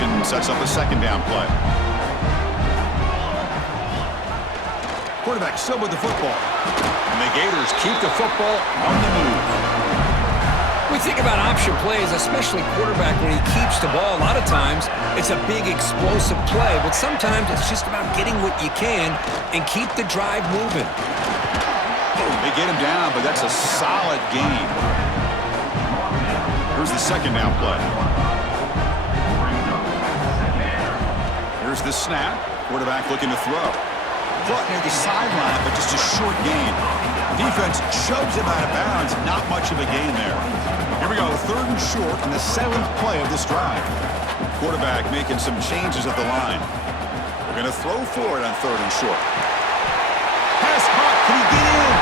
formation sets up a second down play. Quarterback still with the football. And the Gators keep the football on the move. We think about option plays, especially quarterback when he keeps the ball. A lot of times, it's a big explosive play, but sometimes it's just about getting what you can and keep the drive moving. They get him down, but that's a solid gain. Here's the second down play. Here's the snap. Quarterback looking to throw. Caught near the sideline, but just a short gain. Defense shoves him out of bounds. Not much of a gain there. Here we go, third and short in the 7th play of this drive. Quarterback making some changes at the line. We're going to throw for it on third and short. Pass caught. Can he get in?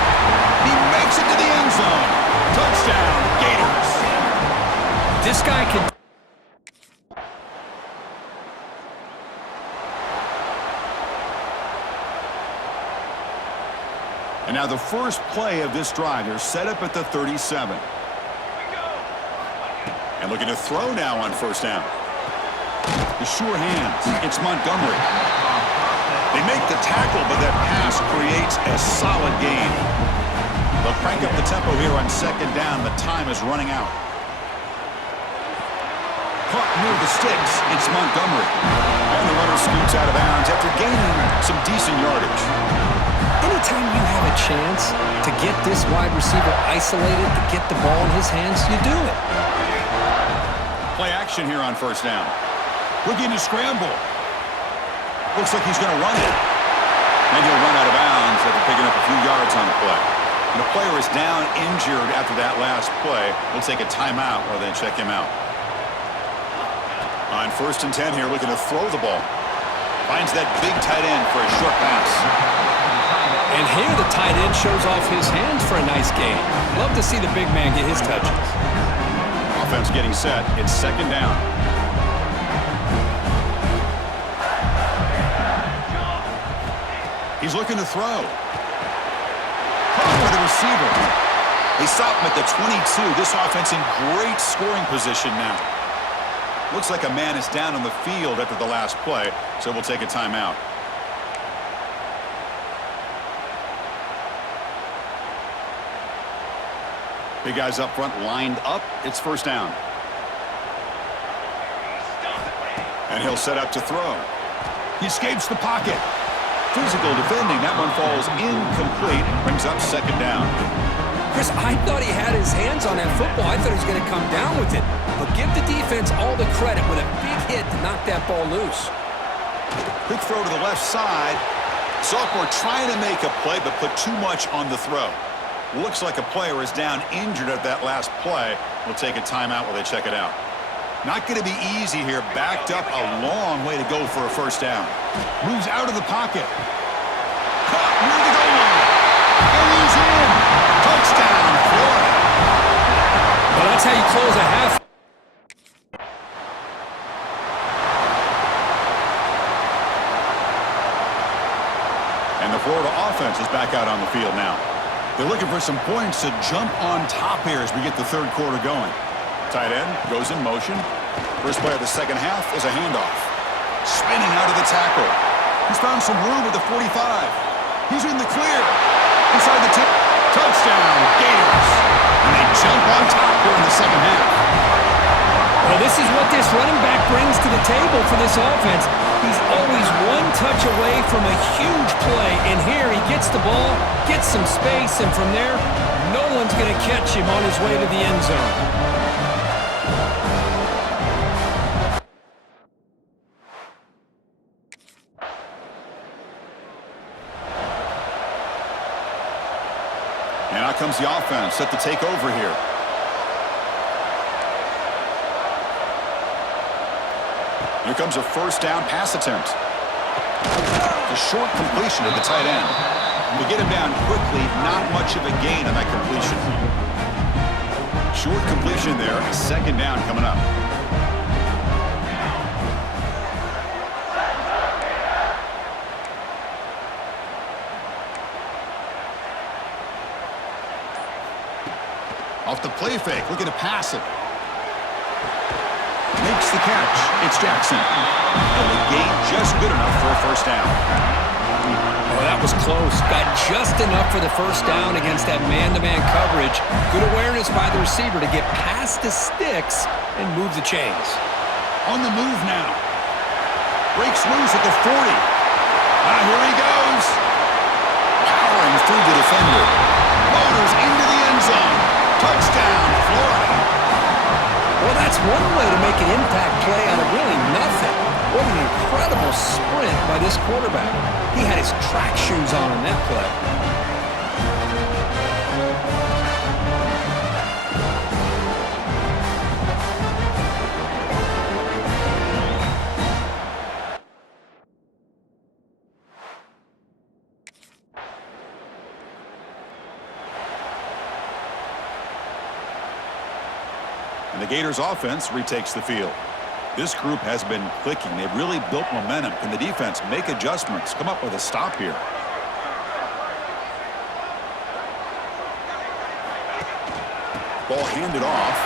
He makes it to the end zone. Touchdown, Gators. This guy can... And now the first play of this drive. They're set up at the 37. And looking to throw now on first down. The sure hands. It's Montgomery. They make the tackle, but that pass creates a solid gain. They'll crank up the tempo here on second down. The time is running out. Caught near the sticks. It's Montgomery. And the runner scoots out of bounds after gaining some decent yardage. Anytime you have a chance to get this wide receiver isolated, to get the ball in his hands, you do it. Play action here on first down. Looking to scramble. Looks like he's going to run it. And he'll run out of bounds after picking up a few yards on the play. And the player is down injured after that last play. We'll take a timeout while they check him out. On first and 10 here, looking to throw the ball. Finds that big tight end for a short pass. And here the tight end shows off his hands for a nice gain. Love to see the big man get his touches. Offense getting set. It's second down. He's looking to throw. Caught by the receiver. They stop him at the 22. This offense in great scoring position now. Looks like a man is down on the field after the last play, so we'll take a timeout. Big guys up front lined up. It's first down. And he'll set up to throw. He escapes the pocket. Physical defending. That one falls incomplete. Brings up second down. Chris, I thought he had his hands on that football. I thought he was going to come down with it. But give the defense all the credit with a big hit to knock that ball loose. Quick throw to the left side. Sophomore trying to make a play, but put too much on the throw. Looks like a player is down injured at that last play. We'll take a timeout while they check it out. Not going to be easy here. Backed up a long way to go for a first down. Moves out of the pocket. Caught near the goal line. And he's in. Touchdown, Florida. Well, that's how you close a half. And the Florida offense is back out on the field now. They're looking for some points to jump on top here as we get the third quarter going. Tight end goes in motion. First play of the second half is a handoff. Spinning out of the tackle. He's found some room at the 45. He's in the clear. Inside the 10. Touchdown, Gators. And they jump on top here in the second half. Well, this is what this running back brings to the table for this offense. He's always one touch away from a huge play, and here he gets the ball, gets some space, and from there, no one's going to catch him on his way to the end zone. And out comes the offense set to take over here. Here comes a first down pass attempt. The short completion to the tight end. To get him down quickly, not much of a gain on that completion. Short completion there, second down coming up. Off the play fake, looking to pass it. Makes makes the catch. It's Jackson. And the gain just good enough for a first down. Oh, that was close. Got just enough for the first down against that man-to-man coverage. Good awareness by the receiver to get past the sticks and move the chains. On the move now. Breaks loose at the 40. Here he goes. Powering through the defender. Motors into the end zone. Touchdown, Florida. Well, that's one way to make an impact play out of really nothing. What an incredible sprint by this quarterback. He had his track shoes on that play. And the Gators offense retakes the field. This group has been clicking. They've really built momentum. Can the defense make adjustments? Come up with a stop here. Ball handed off.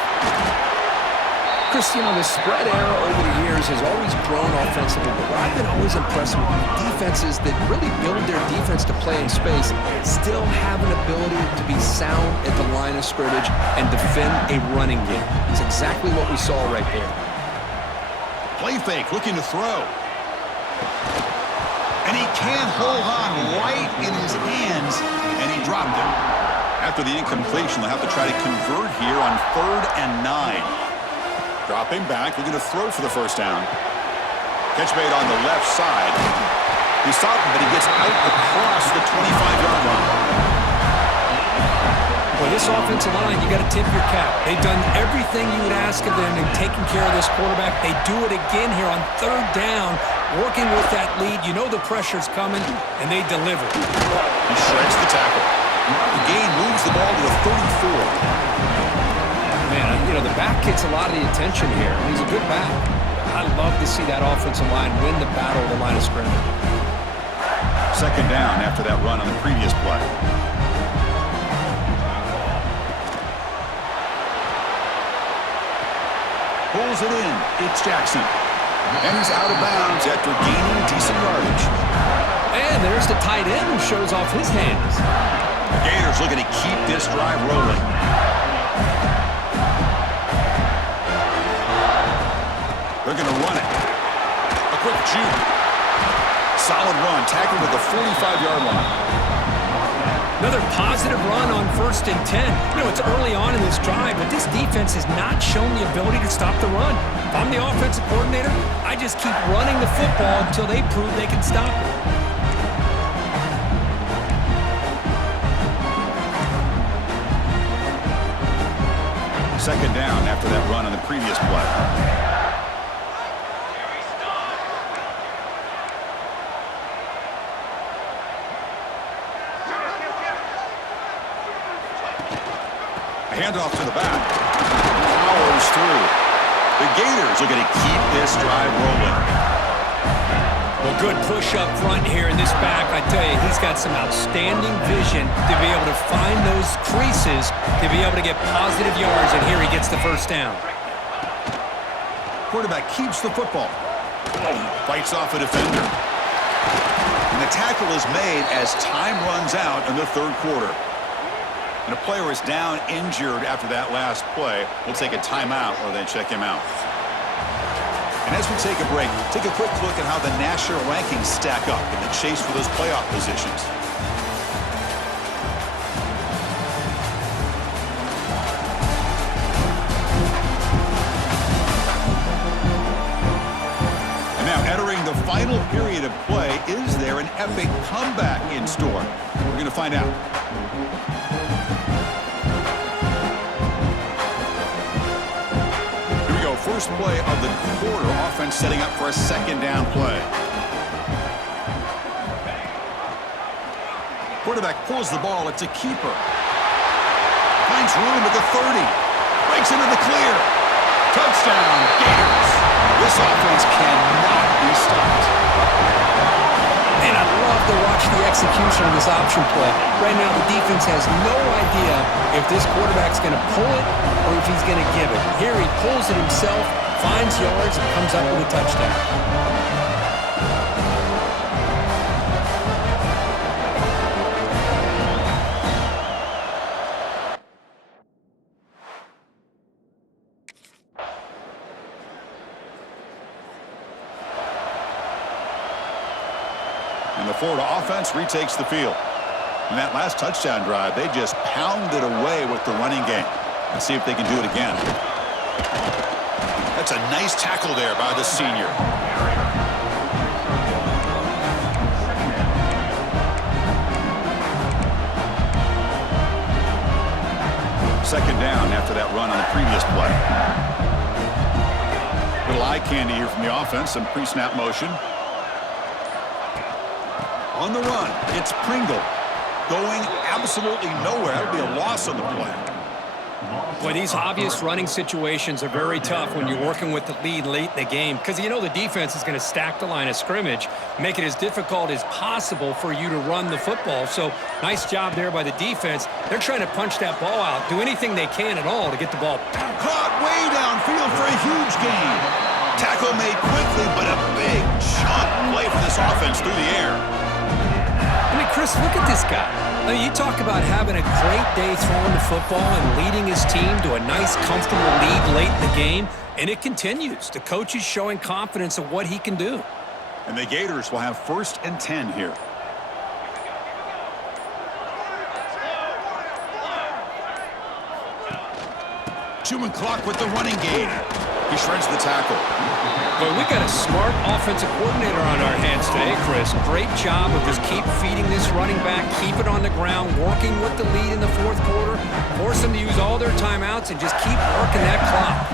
Chris, you know, the spread era over the years has always grown offensively, but what I've been always impressed with defenses that really build their defense to play in space still have an ability to be sound at the line of scrimmage and defend a running game. It's exactly what we saw right there. Play fake, looking to throw. And he can't hold on right in his hands, and he dropped it. After the incompletion, they'll have to try to convert here on 3rd and 9. Dropping back, looking to throw for the first down. Catch made on the left side. He stopped him, but he gets out across the 25-yard line. Well, this offensive line, you got to tip your cap. They've done everything you would ask of them in taking care of this quarterback. They do it again here on 3rd down, working with that lead. You know the pressure's coming, and they deliver. He shreds the tackle. The gain moves the ball to the 34. Man, you know, the back gets a lot of the attention here. He's a good back. I love to see that offensive line win the battle of the line of scrimmage. 2nd down after that run on the previous play. Pulls it in. It's Jackson. And he's out of bounds after gaining decent yardage. And there's the tight end who shows off his hands. The Gators looking to keep this drive rolling. They're going to run it. A quick juke. Solid run. Tackled at the 45-yard line. Another positive run on 1st and 10. You know, it's early on in this drive, but this defense has not shown the ability to stop the run. If I'm the offensive coordinator, I just keep running the football until they prove they can stop it. Second down after that run on the previous play. A handoff to the back. Powers through. The Gators are going to keep this drive rolling. Well, good push up front here in this back. I tell you, he's got some outstanding vision to be able to find those creases, to be able to get positive yards, and here he gets the first down. Quarterback keeps the football. Fights off a defender. And the tackle is made as time runs out in the 3rd quarter. And a player is down injured after that last play. We'll take a timeout or then check him out. And as we take a break, take a quick look at how the national rankings stack up in the chase for those playoff positions. And now entering the final period of play, is there an epic comeback in store? We're going to find out. First play of the quarter, offense setting up for a 2nd down play. Quarterback pulls the ball. It's a keeper. Finds room at the 30. Breaks into the clear. Touchdown, Gators. This offense cannot be stopped. And I love to watch the execution of this option play. Right now, the defense has no idea if this quarterback's going to pull it or if he's going to give it. Here he pulls it himself, finds yards, and comes up with a touchdown. And the Florida offense retakes the field. In that last touchdown drive, they just pounded away with the running game. Let's see if they can do it again. That's a nice tackle there by the senior. Second down after that run on the previous play. Little eye candy here from the offense, some pre-snap motion. On the run, it's Pringle. Going absolutely nowhere. That would be a loss on the play. Boy, these obvious running situations are very tough when you're working with the lead late in the game because you know the defense is going to stack the line of scrimmage, make it as difficult as possible for you to run the football. So nice job there by the defense. They're trying to punch that ball out, do anything they can at all to get the ball. Caught way downfield for a huge gain. Tackle made quickly, but a big chunk play for this offense through the air. I mean, Chris, look at this guy. I mean, you talk about having a great day throwing the football and leading his team to a nice, comfortable lead late in the game, and it continues. The coach is showing confidence of what he can do. And the Gators will have 1st and 10 here. Chewing clock with the running game. He shreds the tackle. But we got a smart offensive coordinator on our hands today, Chris. Great job of just keep feeding this running back, keep it on the ground, working with the lead in the 4th quarter, force them to use all their timeouts, and just keep working that clock.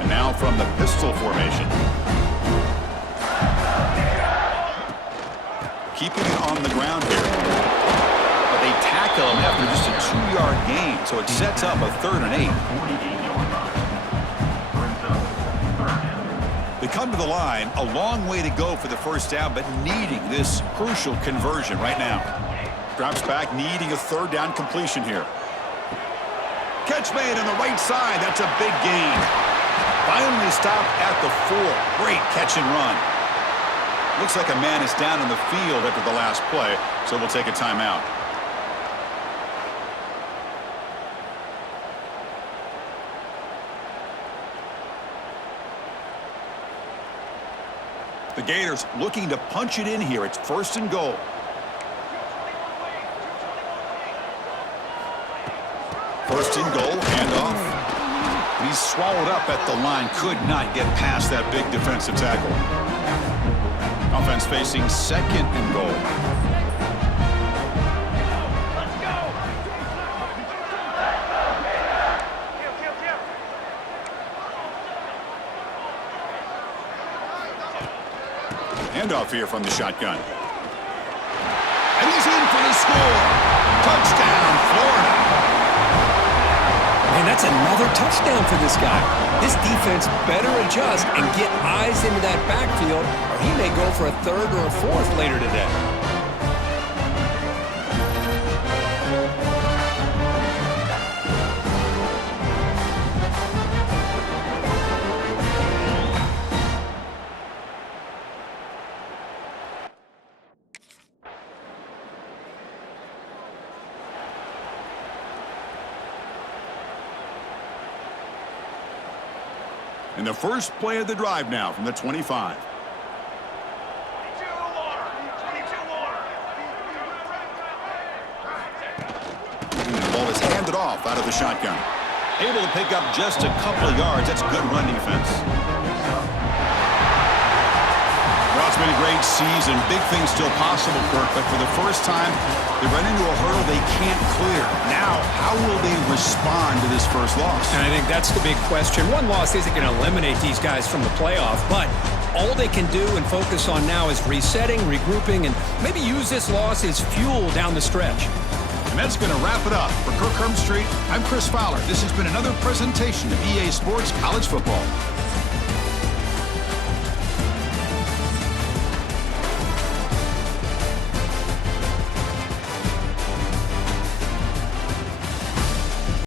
And now from the pistol formation. Keeping it on the ground here. They tackle him after just a 2-yard gain, so it sets up a 3rd and 8. They come to the line, a long way to go for the first down, but needing this crucial conversion right now. Drops back, needing a 3rd down completion here. Catch made on the right side. That's a big gain. Finally stopped at the 4. Great catch and run. Looks like a man is down in the field after the last play, so we'll take a timeout. The Gators looking to punch it in here. It's 1st and goal. First and goal, handoff. He's swallowed up at the line. Could not get past that big defensive tackle. Offense facing 2nd and goal. Handoff here from the shotgun. And he's in for the score. Touchdown, Florida. And that's another touchdown for this guy. This defense better adjust and get eyes into that backfield, or he may go for a 3rd or a 4th later today. And the first play of the drive now from the 25. The ball is handed off out of the shotgun. Able to pick up just a couple of yards. That's good run defense. Well, it's been a great season. Big things still possible, Kirk, but for the first time, they run into a hurdle they can't clear. Now, how will they respond to this first loss? And I think that's the big question. One loss isn't going to eliminate these guys from the playoff, but all they can do and focus on now is resetting, regrouping, and maybe use this loss as fuel down the stretch. And that's going to wrap it up. For Kirk Herbstreit, I'm Chris Fowler. This has been another presentation of EA Sports College Football.